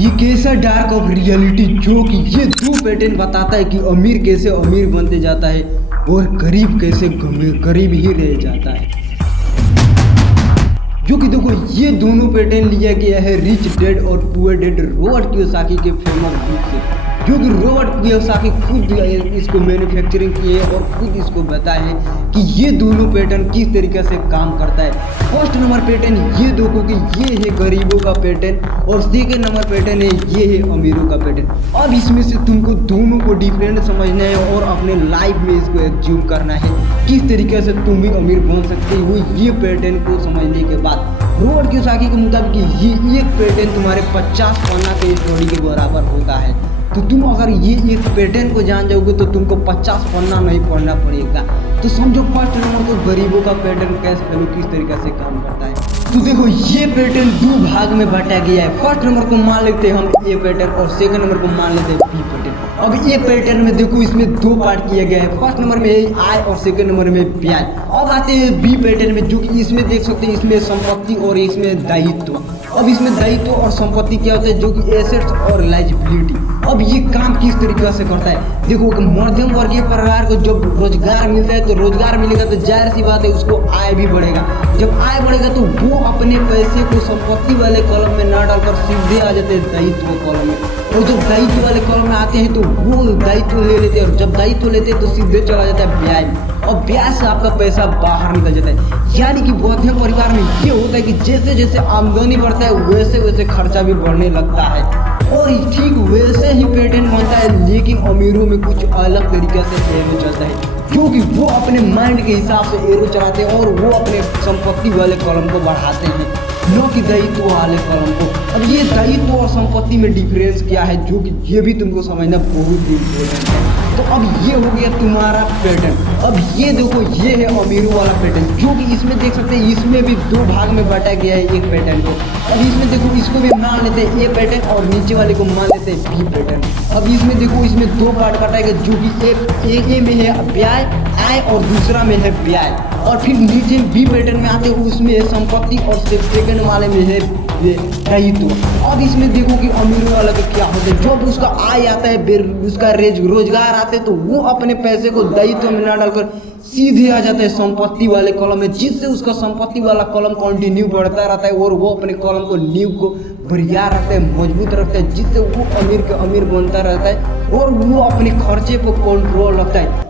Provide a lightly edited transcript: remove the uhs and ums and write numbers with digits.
ये कैसा dark of reality जो कि ये दो पैटर्न बताता है कि अमीर कैसे अमीर बनते जाता है और गरीब कैसे गरीब ही रह जाता है। जो कि देखो ये दोनों पैटर्न लिया गया है रिच डैड और पुअर डैड रॉबर्ट कियोसाकी के फेमस बुक से, जो कि रॉबर्ट कियोसाकी खुद इसको मैन्युफैक्चरिंग किए और खुद इसको बताए हैं कि ये दोनों पैटर्न किस तरीके से काम करता है। फर्स्ट नंबर पैटर्न ये देखो कि ये है गरीबों का पैटर्न और सेकेंड नंबर पैटर्न है ये है अमीरों का पैटर्न। अब इसमें से तुमको दोनों को डिफरेंट समझना है और अपने लाइफ में इसको एग्ज्यूम करना है किस तरीके से तुम भी अमीर बन सकते हो। ये पैटर्न को समझने के बाद रॉबर्ट कियोसाकी के मुताबिक ये एक पैटर्न तुम्हारे 50 पन्ना के स्टोरी के बराबर होता है। तो तुम अगर ये एक पैटर्न को जान जाओगे तो तुमको 50 पन्ना नहीं पढ़ना पड़ेगा। तो समझो फर्स्ट नंबर को गरीबों का पैटर्न कैश वैल्यू किस तरीके से काम करता है। तो देखो ये पैटर्न दो भाग में बांटा गया है। फर्स्ट नंबर को मान लेते हैं हम ए पैटर्न और सेकंड नंबर को मान लेते हैं बी पैटर्न। अब ए पैटर्न में देखो इसमें दो पार्ट किया गया है। फर्स्ट नंबर में है आय और सेकंड नंबर में ब्याज। अब आते हैं बी पैटर्न में, जो कि इसमें देख सकते हैं इसमें संपत्ति और इसमें दायित्व। अब इसमें दायित्व और संपत्ति क्या होता है, जो कि एसेट्स और लायबिलिटी। अब ये काम किस तरीके से करता है, देखो मध्यम वर्गीय परिवार को जब रोजगार मिलता है तो रोजगार मिलेगा तो जाहिर सी बात है उसको आय भी बढ़ेगा। जब आय बढ़ेगा तो वो अपने पैसे को संपत्ति वाले कॉलम में ना डालकर सीधे आ जाते हैं दायित्व कॉलम में, और जब दायित्व वाले कॉलम में आते हैं तो वो दायित्व ले लेते हैं, और जब दायित्व लेते हैं तो सीधे चला जाता है ब्याज में, और ब्याज से आपका पैसा बाहर निकल जाता है। यानी कि मध्यम परिवार में ये होता है कि जैसे जैसे आमदनी बढ़ता है वैसे वैसे खर्चा भी बढ़ने लगता है, और ठीक वैसे ही पैटर्न बनता है। लेकिन अमीरों में कुछ अलग तरीके से एरो चलता है, क्योंकि वो अपने माइंड के हिसाब से एरो चलाते हैं और वो अपने संपत्ति वाले कॉलम को बढ़ाते हैं, न कि दायित्व वाले कॉलम को। अब ये दायित्व और संपत्ति में डिफरेंस क्या है, जो कि ये भी तुमको समझना बहुत इम्पोर्टेंट है। तो अब ये हो गया तुम्हारा पैटर्न। अब ये देखो ये है अमीरों वाला पैटर्न, जो कि इसमें देख सकते हैं इसमें भी दो भाग में बांटा गया है एक पैटर्न को। अब इसमें देखो इसको भी मान लेते हैं ए पैटर्न और नीचे वाले को मान लेते हैं बी पैटर्न। अब इसमें देखो इसमें दो पार्ट बांटा गया, जो कि एक में है ब्याज आय और दूसरा में है ब्याज, और फिर नीचे बी पैटर्न में आते हैं उसमें है संपत्ति और सेकंड वाले में है दायित्व। अब इसमें देखो कि अमीरों वाला का क्या होता है, जब उसका आय आता है उसका रोजगार आते हैं तो वो अपने पैसे को दायित्व में ना डालकर सीधे आ जाता है संपत्ति वाले कॉलम में, जिससे उसका संपत्ति वाला कॉलम कंटिन्यू बढ़ता रहता है और वो अपने कॉलम को नींव को बढ़िया रखता है, मजबूत रखता है, जिससे वो अमीर के अमीर बनता रहता है और वो अपने खर्चे पर कंट्रोल रखता है।